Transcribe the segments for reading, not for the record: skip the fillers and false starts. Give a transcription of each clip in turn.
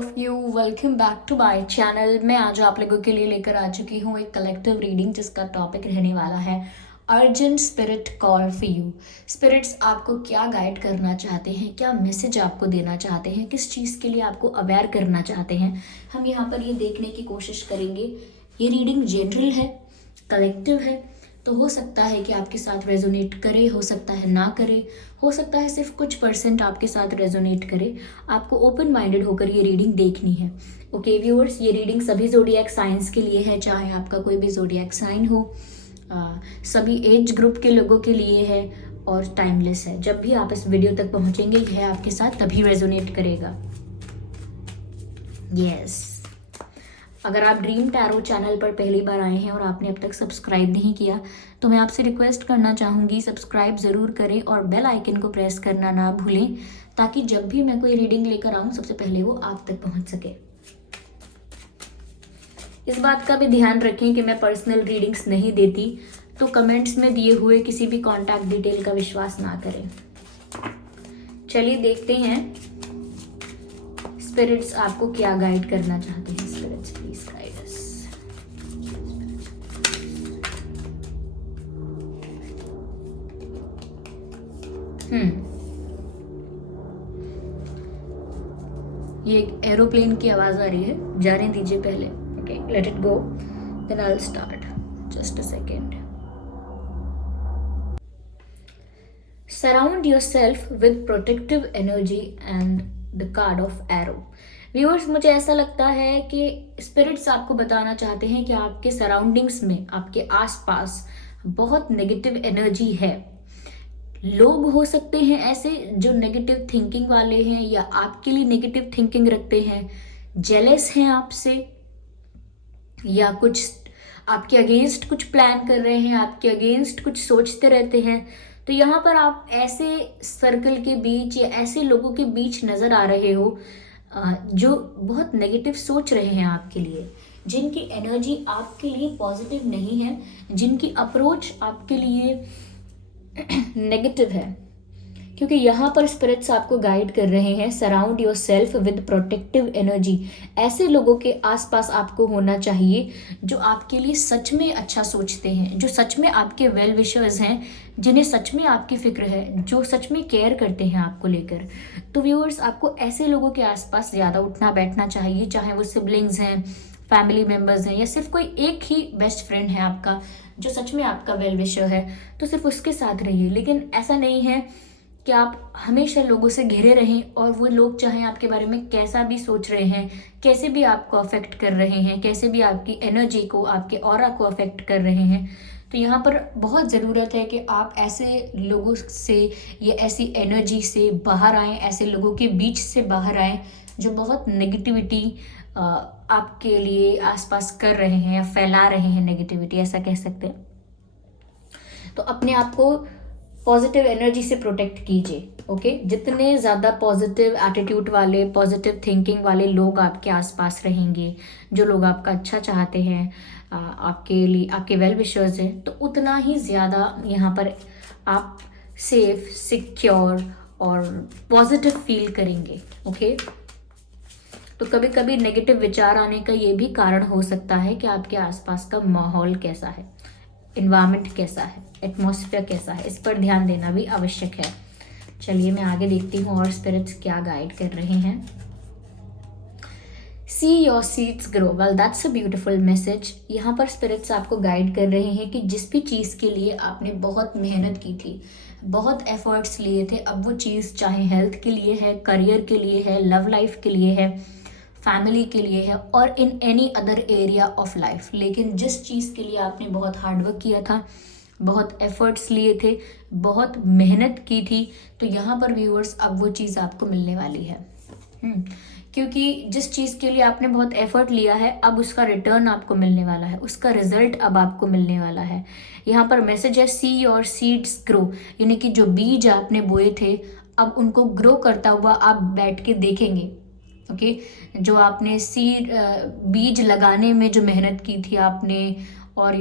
Of you, welcome back to my channel. मैं आज आप लोगों के लिए लेकर आ चुकी हूँ एक कलेक्टिव रीडिंग जिसका टॉपिक रहने वाला है urgent spirit call for you. Spirits आपको क्या गाइड करना चाहते हैं, क्या मैसेज आपको देना चाहते हैं, किस चीज़ के लिए आपको अवेयर करना चाहते हैं, हम यहाँ पर ये देखने की कोशिश करेंगे। ये रीडिंग जनरल है, कलेक्टिव है, तो हो सकता है कि आपके साथ रेजोनेट करे, हो सकता है ना करे, हो सकता है सिर्फ कुछ % आपके साथ रेजोनेट करे। आपको ओपन माइंडेड होकर ये रीडिंग देखनी है। ओके व्यूअर्स, ये रीडिंग सभी ज़ोडिएक साइंस के लिए है, चाहे आपका कोई भी ज़ोडिएक साइन हो, सभी एज ग्रुप के लोगों के लिए है और टाइमलेस है। जब भी आप इस वीडियो तक पहुंचेंगे यह आपके साथ तभी रेजोनेट करेगा। यस, अगर आप ड्रीम टैरो चैनल पर पहली बार आए हैं और आपने अब तक सब्सक्राइब नहीं किया तो मैं आपसे रिक्वेस्ट करना चाहूँगी, सब्सक्राइब ज़रूर करें और बेल आइकन को प्रेस करना ना भूलें, ताकि जब भी मैं कोई रीडिंग लेकर आऊँ सबसे पहले वो आप तक पहुँच सके। इस बात का भी ध्यान रखें कि मैं पर्सनल रीडिंग्स नहीं देती, तो कमेंट्स में दिए हुए किसी भी कॉन्टैक्ट डिटेल का विश्वास ना करें। चलिए देखते हैं स्पिरिट्स आपको क्या गाइड करना चाहते हैं। Spirits please guide us. ये एक एरोप्लेन की आवाज आ रही है, जाने दीजिए पहले। Okay, let it go, then I will start. Just a second. Surround yourself with protective energy and the card of arrow. Viewers, मुझे ऐसा लगता है कि स्पिरिट्स आपको बताना चाहते हैं कि आपके सराउंडिंग्स में, आपके आसपास बहुत नेगेटिव एनर्जी है। लोग हो सकते हैं ऐसे जो नेगेटिव थिंकिंग वाले हैं या आपके लिए नेगेटिव थिंकिंग रखते हैं, जेलस हैं आपसे, या कुछ आपके अगेंस्ट कुछ प्लान कर रहे हैं, आपके अगेंस्ट कुछ सोचते रहते हैं। तो यहाँ पर आप ऐसे सर्कल के बीच या ऐसे लोगों के बीच नज़र आ रहे हो जो बहुत नेगेटिव सोच रहे हैं आपके लिए, जिनकी एनर्जी आपके लिए पॉजिटिव नहीं है, जिनकी अप्रोच आपके लिए नेगेटिव है। क्योंकि यहाँ पर स्पिरिट्स आपको गाइड कर रहे हैं, surround your self with protective energy. ऐसे लोगों के आसपास आपको होना चाहिए जो आपके लिए सच में अच्छा सोचते हैं, जो सच में आपके वेल विशर्स हैं, जिन्हें सच में आपकी फिक्र है, जो सच में केयर करते हैं आपको लेकर। तो व्यूअर्स, आपको ऐसे लोगों के आसपास ज़्यादा उठना बैठना चाहिए, चाहे वो सिबलिंग्स हैं, फैमिली मेम्बर्स हैं, या सिर्फ कोई एक ही बेस्ट फ्रेंड है आपका जो सच में आपका वेल विशर है, तो सिर्फ उसके साथ रहिए। लेकिन ऐसा नहीं है कि आप हमेशा लोगों से घिरे रहें और वो लोग चाहे आपके बारे में कैसा भी सोच रहे हैं, कैसे भी आपको अफेक्ट कर रहे हैं, कैसे भी आपकी एनर्जी को, आपके ऑरा को अफेक्ट कर रहे हैं। तो यहाँ पर बहुत ज़रूरत है कि आप ऐसे लोगों से या ऐसी एनर्जी से बाहर आएँ, ऐसे लोगों के बीच से बाहर आएँ जो बहुत नेगेटिविटी आपके लिए आसपास कर रहे हैं या फैला रहे हैं नेगेटिविटी, ऐसा कह सकते हैं। तो अपने आप को पॉजिटिव एनर्जी से प्रोटेक्ट कीजिए। ओके, जितने ज़्यादा पॉजिटिव एटीट्यूड वाले, पॉजिटिव थिंकिंग वाले लोग आपके आसपास रहेंगे, जो लोग आपका अच्छा चाहते हैं, आपके लिए, आपके वेल विशर्स हैं, तो उतना ही ज़्यादा यहाँ पर आप सेफ, सिक्योर और पॉजिटिव फील करेंगे। ओके, तो कभी कभी नेगेटिव विचार आने का ये भी कारण हो सकता है कि आपके आसपास का माहौल कैसा है, इन्वायरमेंट कैसा है, एटमॉस्फेयर कैसा है, इस पर ध्यान देना भी आवश्यक है। चलिए मैं आगे देखती हूँ और स्पिरिट्स क्या गाइड कर रहे हैं। See your seeds grow. Well, that's a beautiful message. यहाँ पर स्पिरिट्स आपको गाइड कर रहे हैं कि जिस भी चीज़ के लिए आपने बहुत मेहनत की थी, बहुत एफर्ट्स लिए थे, अब वो चीज़ चाहे हेल्थ के लिए है, करियर के लिए है, लव लाइफ के लिए है, फैमिली के लिए है और in any other area of life, लेकिन जिस चीज़ के लिए आपने बहुत हार्डवर्क किया था, बहुत एफर्ट्स लिए थे, बहुत मेहनत की थी, तो यहाँ पर व्यूअर्स अब वो चीज़ आपको मिलने वाली है। क्योंकि जिस चीज़ के लिए आपने बहुत एफर्ट लिया है, अब उसका रिटर्न आपको मिलने वाला है, उसका रिजल्ट अब आपको मिलने वाला है। यहाँ पर मैसेज है सी योर सीड्स ग्रो, यानी कि जो बीज आपने बोए थे अब उनको ग्रो करता हुआ आप बैठ के देखेंगे। ओके, जो आपने सीड बीज लगाने में जो मेहनत की थी आपने और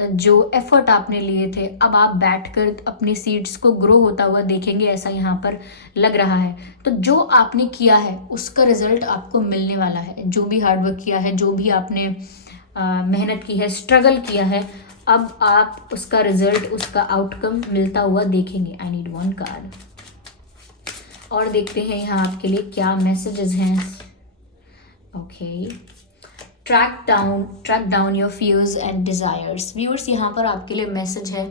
जो एफर्ट आपने लिए थे, अब आप बैठकर अपने सीड्स को ग्रो होता हुआ देखेंगे, ऐसा यहाँ पर लग रहा है। तो जो आपने किया है उसका रिजल्ट आपको मिलने वाला है। जो भी हार्डवर्क किया है, जो भी आपने मेहनत की है, स्ट्रगल किया है, अब आप उसका रिजल्ट, उसका आउटकम मिलता हुआ देखेंगे। आई नीड वन कार्ड और देखते हैं यहाँ आपके लिए क्या मैसेजेस हैं। Okay, track down your fears and desires. Viewers, यहाँ पर आपके लिए मैसेज है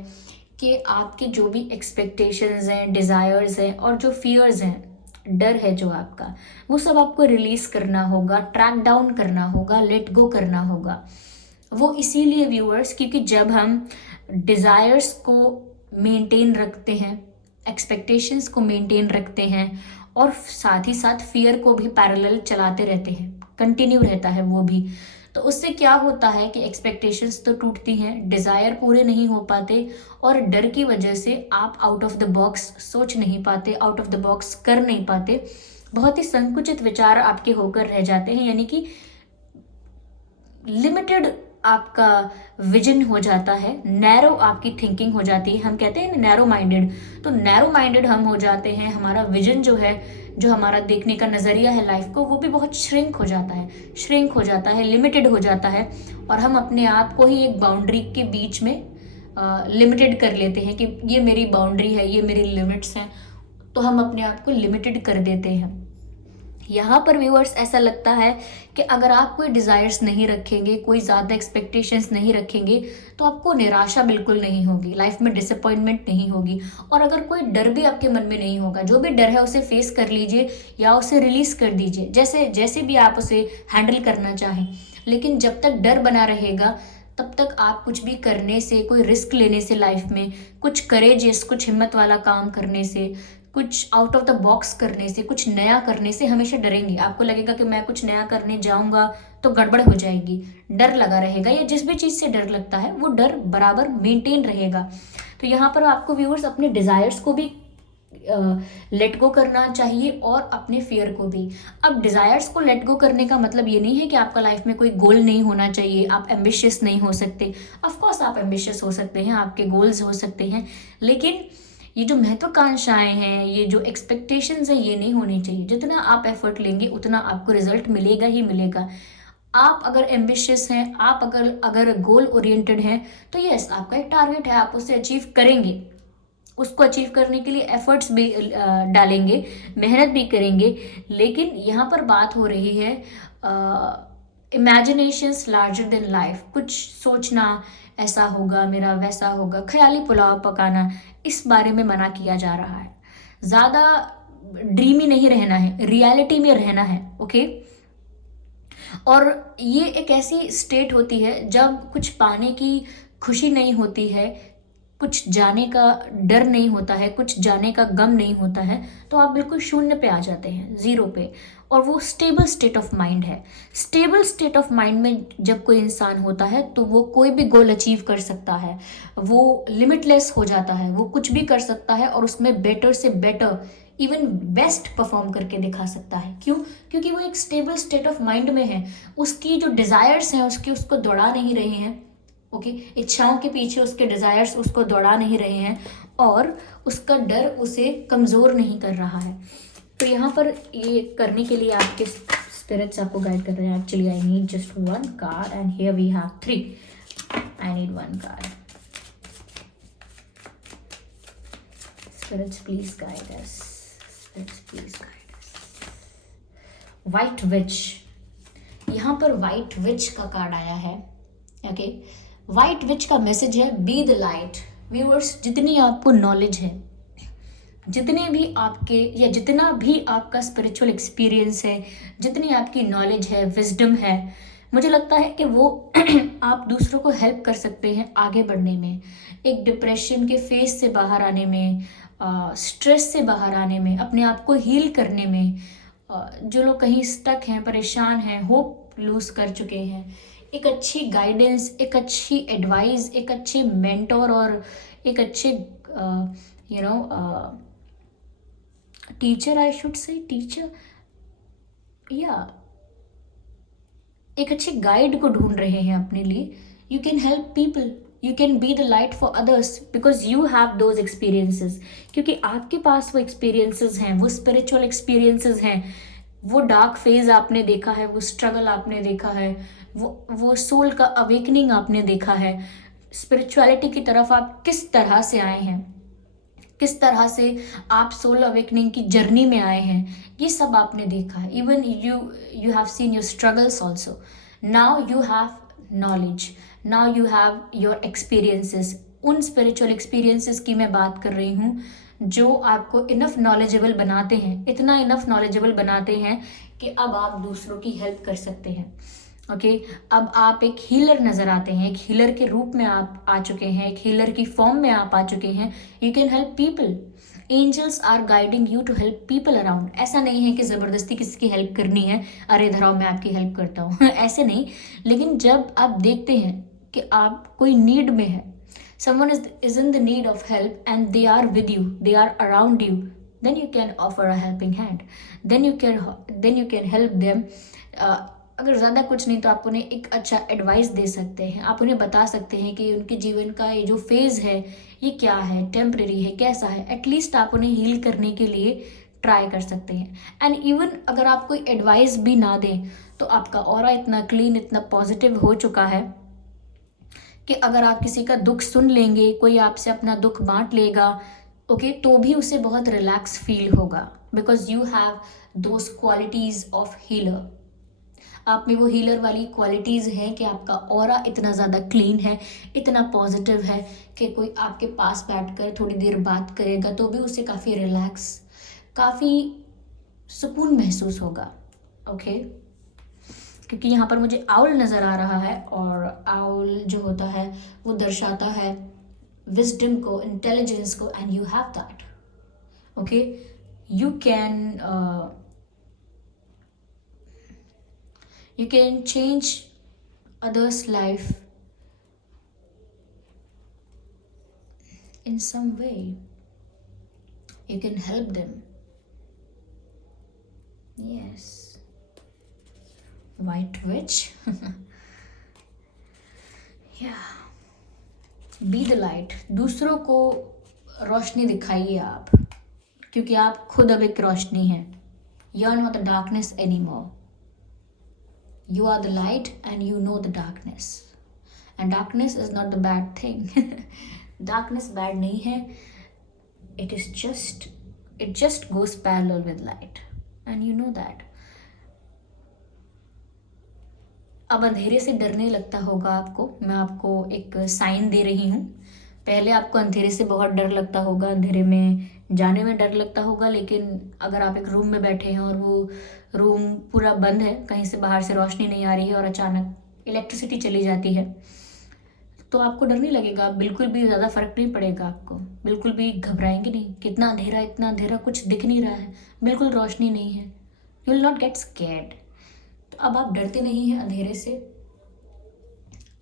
कि आपके जो भी एक्सपेक्टेशंस हैं, डिज़ायर्स हैं और जो फियर्स हैं, डर है जो आपका, वो सब आपको रिलीज करना होगा, ट्रैक डाउन करना होगा, लेट गो करना होगा। वो इसीलिए व्यूअर्स, क्योंकि जब हम डिज़ायर्स को मेंटेन रखते हैं, एक्सपेक्टेशंस को मेंटेन रखते हैं और साथ ही साथ फियर को भी पैरेलल चलाते रहते हैं, कंटिन्यू रहता है वो भी, तो उससे क्या होता है कि एक्सपेक्टेशंस तो टूटती हैं, डिज़ायर पूरे नहीं हो पाते और डर की वजह से आप आउट ऑफ द बॉक्स सोच नहीं पाते, आउट ऑफ द बॉक्स कर नहीं पाते, बहुत ही संकुचित विचार आपके होकर रह जाते हैं, यानी कि लिमिटेड आपका विजन हो जाता है, नैरो आपकी थिंकिंग हो जाती है। हम कहते हैं नैरो माइंडेड, तो नैरो माइंडेड हम हो जाते हैं। हमारा विजन जो है, जो हमारा देखने का नज़रिया है लाइफ को, वो भी बहुत श्रिंक हो जाता है, लिमिटेड हो जाता है और हम अपने आप को ही एक बाउंड्री के बीच में लिमिटेड कर लेते हैं कि ये मेरी बाउंड्री है, ये मेरी लिमिट्स हैं, तो हम अपने आप को लिमिटेड कर देते हैं। यहाँ पर व्यूअर्स ऐसा लगता है कि अगर आप कोई डिज़ायर्स नहीं रखेंगे, कोई ज़्यादा एक्सपेक्टेशंस नहीं रखेंगे, तो आपको निराशा बिल्कुल नहीं होगी, लाइफ में डिसअपॉइंटमेंट नहीं होगी। और अगर कोई डर भी आपके मन में नहीं होगा, जो भी डर है उसे फेस कर लीजिए या उसे रिलीज कर दीजिए, जैसे जैसे भी आप उसे हैंडल करना चाहें। लेकिन जब तक डर बना रहेगा तब तक आप कुछ भी करने से, कोई रिस्क लेने से, लाइफ में कुछ करेजियस, कुछ हिम्मत वाला काम करने से, कुछ आउट ऑफ द बॉक्स करने से, कुछ नया करने से हमेशा डरेंगे। आपको लगेगा कि मैं कुछ नया करने जाऊंगा तो गड़बड़ हो जाएगी, डर लगा रहेगा, या जिस भी चीज़ से डर लगता है वो डर बराबर मेंटेन रहेगा। तो यहाँ पर आपको व्यूअर्स अपने डिज़ायर्स को भी लेट गो करना चाहिए और अपने फियर को भी। अब डिज़ायर्स को लेट गो करने का मतलब ये नहीं है कि आपका लाइफ में कोई गोल नहीं होना चाहिए, आप एम्बिशियस नहीं हो सकते। ऑफ कोर्स आप एम्बिशियस हो सकते हैं, आपके गोल्स हो सकते हैं, लेकिन ये जो महत्वाकांक्षाएं हैं, ये जो एक्सपेक्टेशंस हैं, ये नहीं होनी चाहिए। जितना आप एफर्ट लेंगे उतना आपको रिजल्ट मिलेगा ही मिलेगा। आप अगर एम्बिशियस हैं, आप अगर गोल ओरिएंटेड हैं, तो यस, आपका एक टारगेट है, आप उसे अचीव करेंगे। उसको अचीव करने के लिए एफर्ट्स भी डालेंगे, मेहनत भी करेंगे। लेकिन यहाँ पर बात हो रही है इमेजिनेशंस लार्जर देन लाइफ, कुछ सोचना, ऐसा होगा मेरा, वैसा होगा, ख्याली पुलाव पकाना, इस बारे में मना किया जा रहा है। ज़्यादा ड्रीमी नहीं रहना है, रियलिटी में रहना है। ओके, और ये एक ऐसी स्टेट होती है जब कुछ पाने की खुशी नहीं होती है, कुछ जाने का डर नहीं होता है, कुछ जाने का गम नहीं होता है, तो आप बिल्कुल शून्य पे आ जाते हैं, ज़ीरो पे। और वो स्टेबल स्टेट ऑफ माइंड है। स्टेबल स्टेट ऑफ माइंड में जब कोई इंसान होता है तो वो कोई भी गोल अचीव कर सकता है, वो लिमिटलेस हो जाता है, वो कुछ भी कर सकता है और उसमें बेटर से बेटर, इवन बेस्ट परफॉर्म करके दिखा सकता है। क्यों? क्योंकि वो एक स्टेबल स्टेट ऑफ माइंड में है। उसकी जो डिज़ायर्स हैं उसको दौड़ा नहीं रहे हैं। ओके, इच्छाओं के पीछे उसके डिज़ायर्स उसको दौड़ा नहीं रहे हैं और उसका डर उसे कमज़ोर नहीं कर रहा है। तो यहाँ पर ये करने के लिए आपके स्पिरिट्स आपको गाइड कर रहे हैं। Actually I need just one card and here we have 3। I need one card. Spirits please guide us, spirits please guide us. White witch, यहाँ पर वाइट विच का कार्ड आया है। ओके, वाइट विच का मैसेज है बी द लाइट। व्यूअर्स, जितनी आपको knowledge है, जितने भी आपके या जितना भी आपका स्पिरिचुअल एक्सपीरियंस है, जितनी आपकी नॉलेज है, विजडम है, मुझे लगता है कि वो आप दूसरों को हेल्प कर सकते हैं आगे बढ़ने में, एक डिप्रेशन के फेज से बाहर आने में, स्ट्रेस से बाहर आने में, अपने आप को हील करने में। जो लोग कहीं स्टक हैं, परेशान हैं, होप लूज कर चुके हैं, एक अच्छी गाइडेंस, एक अच्छी एडवाइस, एक अच्छे मेंटोर और एक अच्छे teacher, I should say teacher, या एक अच्छे गाइड को ढूंढ रहे हैं अपने लिए, You can help people. You can be the light for others because you have those experiences. क्योंकि आपके पास वो experiences हैं, वो spiritual experiences हैं, वो डार्क फेज आपने देखा है, वो स्ट्रगल आपने देखा है, वो सोल का अवेकनिंग आपने देखा है, स्पिरिचुअलिटी की तरफ आप किस तरह से आए हैं, किस तरह से आप सोल अवेकनिंग की जर्नी में आए हैं, ये सब आपने देखा है. Even you have seen your struggles also. Now you have knowledge, now you have your experiences. उन स्पिरिचुअल एक्सपीरियंसेस की मैं बात कर रही हूँ जो आपको इनफ नॉलेजेबल बनाते हैं, इतना इनफ नॉलेजेबल बनाते हैं कि अब आप दूसरों की हेल्प कर सकते हैं. ओके अब आप एक हीलर नज़र आते हैं, एक हीलर के रूप में आप आ चुके हैं, एक हीलर की फॉर्म में आप आ चुके हैं. You can help people. Angels are guiding you to help people around. ऐसा नहीं है कि ज़बरदस्ती किसी की हेल्प करनी है, अरे धराओ मैं आपकी हेल्प करता हूँ ऐसे नहीं. लेकिन जब आप देखते हैं कि आप कोई नीड में है, someone is in the need of help and they are with you, they are around you, then you can offer a helping hand, then you can help them. अगर ज़्यादा कुछ नहीं तो आप उन्हें एक अच्छा एडवाइस दे सकते हैं, आप उन्हें बता सकते हैं कि उनके जीवन का ये जो फेज़ है ये क्या है, टेम्परेरी है, कैसा है. एटलीस्ट आप उन्हें हील करने के लिए ट्राई कर सकते हैं. एंड इवन अगर आप कोई एडवाइस भी ना दें तो आपका ऑरा इतना क्लीन, इतना पॉजिटिव हो चुका है कि अगर आप किसी का दुख सुन लेंगे, कोई आपसे अपना दुख बांट लेगा, ओके, तो भी उसे बहुत रिलैक्स फील होगा. Because you have those qualities of healer. आप में वो हीलर वाली क्वालिटीज़ हैं कि आपका ऑरा इतना ज़्यादा क्लीन है, इतना पॉजिटिव है कि कोई आपके पास बैठकर थोड़ी देर बात करेगा तो भी उसे काफ़ी रिलैक्स, काफ़ी सुकून महसूस होगा. ओके क्योंकि यहाँ पर मुझे आउल नज़र आ रहा है और आउल जो होता है वो दर्शाता है विजडम को, इंटेलिजेंस को, and you have that. Okay you can change others' life in some way. You can help them. Yes. White witch. Yeah. Be the light. दूसरों को रोशनी दिखाइए आप, क्योंकि आप खुद अब एक रोशनी हैं. You are not the darkness anymore. You are the light and you know the darkness. And darkness is not the bad thing. Darkness bad नहीं है. It just goes parallel with light. And you know that. अब अंधेरे से डरने लगता होगा आपको. मैं आपको एक साइन दे रही हूँ. पहले आपको अंधेरे से बहुत डर लगता होगा, अंधेरे में जाने में डर लगता होगा. लेकिन अगर आप एक रूम में बैठे हैं और वो रूम पूरा बंद है, कहीं से बाहर से रोशनी नहीं आ रही है और अचानक इलेक्ट्रिसिटी चली जाती है, तो आपको डर नहीं लगेगा. बिल्कुल भी ज़्यादा फर्क नहीं पड़ेगा आपको. बिल्कुल भी घबराएंगे नहीं. कितना अंधेरा, इतना अंधेरा, कुछ दिख नहीं रहा है, बिल्कुल रोशनी नहीं है. You will not get scared. तो अब आप डरते नहीं हैं अंधेरे से,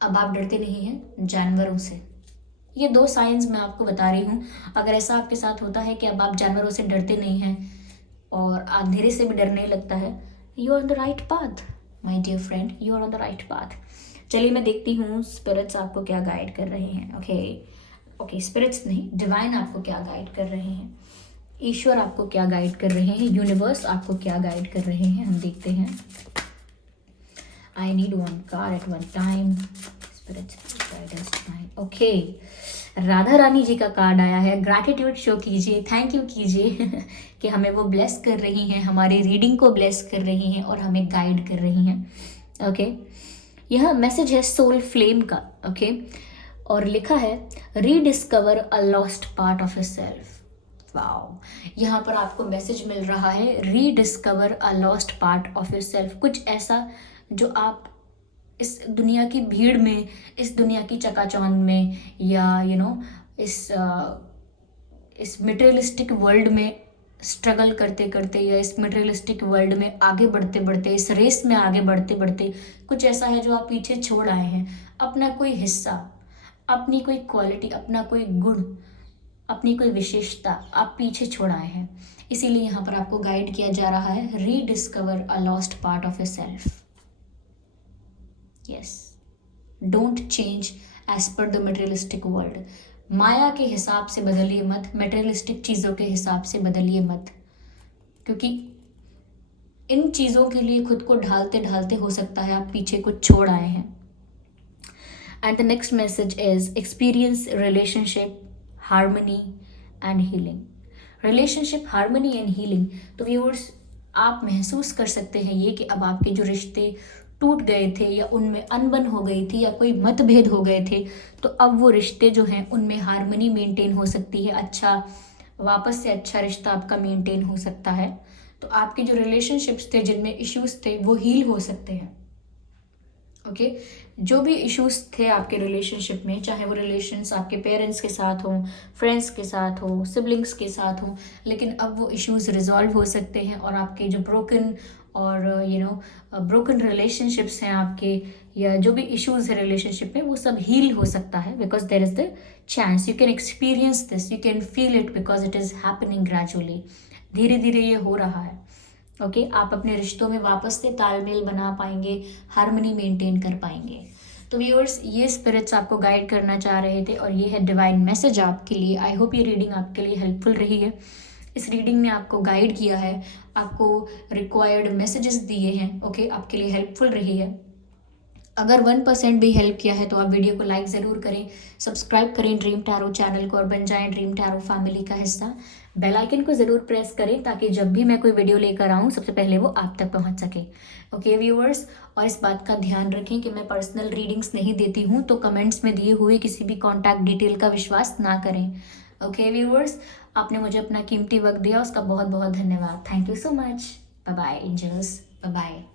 अब आप डरते नहीं हैं जानवरों से. ये 2 साइंस मैं आपको बता रही हूँ. अगर ऐसा आपके साथ होता है कि अब आप जानवरों से डरते नहीं हैं और अंधेरे से भी डर नहीं लगता है, you are on the right path my dear friend, you are on the right path. चलिए मैं देखती हूँ स्पिरिट्स आपको क्या गाइड कर रहे हैं. ओके स्पिरिट्स नहीं, डिवाइन आपको क्या गाइड कर रहे हैं, ईश्वर आपको क्या गाइड कर रहे हैं, यूनिवर्स आपको क्या गाइड कर रहे हैं. हम देखते हैं. I need 1 card at 1 time. Spirits guidance divine. Okay Radha Rani ji का कार्ड आया है. ग्रैटिट्यूड शो कीजिए, थैंक यू कीजिए कि हमें वो ब्लेस कर रही हैं, हमारी रीडिंग को ब्लेस कर रही हैं और हमें गाइड कर रही हैं. ओके यह मैसेज है सोल फ्लेम का. ओके और लिखा है rediscover a lost part of yourself. Wow, यहाँ पर आपको मैसेज मिल रहा है rediscover a lost part of yourself. कुछ ऐसा जो आप इस दुनिया की भीड़ में, इस दुनिया की चकाचौंध में, या इस मटेरियलिस्टिक वर्ल्ड में स्ट्रगल करते करते, या इस मटेरियलिस्टिक वर्ल्ड में आगे बढ़ते बढ़ते, इस रेस में आगे बढ़ते बढ़ते कुछ ऐसा है जो आप पीछे छोड़ आए हैं. अपना कोई हिस्सा, अपनी कोई क्वालिटी, अपना कोई गुण, अपनी कोई विशेषता आप पीछे छोड़ आए हैं. इसीलिए यहाँ पर आपको गाइड किया जा रहा है rediscover a lost part of yourself. Yes, don't change as per the materialistic world. माया के हिसाब से बदलिए मत, मटेरियलिस्टिक चीज़ों के हिसाब से बदलिए मत, क्योंकि इन चीज़ों के लिए खुद को ढालते ढालते हो सकता है आप पीछे कुछ छोड़ आए हैं। And the next message is experience relationship harmony and healing. Relationship harmony and healing, तो व्यूअर्स आप महसूस कर सकते हैं ये कि अब आपके जो रिश्ते टूट गए थे या उनमें अनबन हो गई थी या कोई मतभेद हो गए थे, तो अब वो रिश्ते जो हैं उनमें हार्मनी मेंटेन हो सकती है, अच्छा वापस से अच्छा रिश्ता आपका मेंटेन हो सकता है। तो आपके जो रिलेशनशिप्स थे जिनमें इश्यूज थे वो हील हो सकते हैं। ओके जो भी इश्यूज थे आपके रिलेशनशिप में, चाहे वो रिलेशंस आपके पेरेंट्स के साथ हों, फ्रेंड्स के साथ हो, सिबलिंग्स के साथ हों, लेकिन अब वो इश्यूज रिजॉल्व हो सकते हैं और आपके जो ब्रोकन और ब्रोकन रिलेशनशिप्स हैं आपके, या जो भी इश्यूज है रिलेशनशिप में, वो सब हील हो सकता है। Because there is the chance you can experience this, you can feel it, because it is happening gradually. धीरे धीरे ये हो रहा है। ओके आप अपने रिश्तों में वापस से तालमेल बना पाएंगे, हार्मनी मेंटेन कर पाएंगे। तो व्यूअर्स ये स्पिरिट्स आपको गाइड करना चाह रहे थे और ये है डिवाइन मैसेज आपके लिए। आई होप ये रीडिंग आपके लिए हेल्पफुल रही है। इस रीडिंग ने आपको गाइड किया है, आपको रिक्वायर्ड मैसेजेस दिए हैं। ओके आपके लिए हेल्पफुल रही है। अगर 1% भी हेल्प किया है तो आप वीडियो को लाइक ज़रूर करें, सब्सक्राइब करें ड्रीम टैरो चैनल को और बन जाएं ड्रीम टैरो फैमिली का हिस्सा। बेल आइकन को ज़रूर प्रेस करें ताकि जब भी मैं कोई वीडियो लेकर आऊँ सबसे पहले वो आप तक पहुँच सके। ओके व्यूअर्स, और इस बात का ध्यान रखें कि मैं पर्सनल रीडिंग्स नहीं देती हूँ, तो कमेंट्स में दिए हुए किसी भी कॉन्टैक्ट डिटेल का विश्वास ना करें। ओके व्यूअर्स, आपने मुझे अपना कीमती वक्त दिया, उसका बहुत बहुत धन्यवाद। Thank you so much. Bye bye angels, bye bye.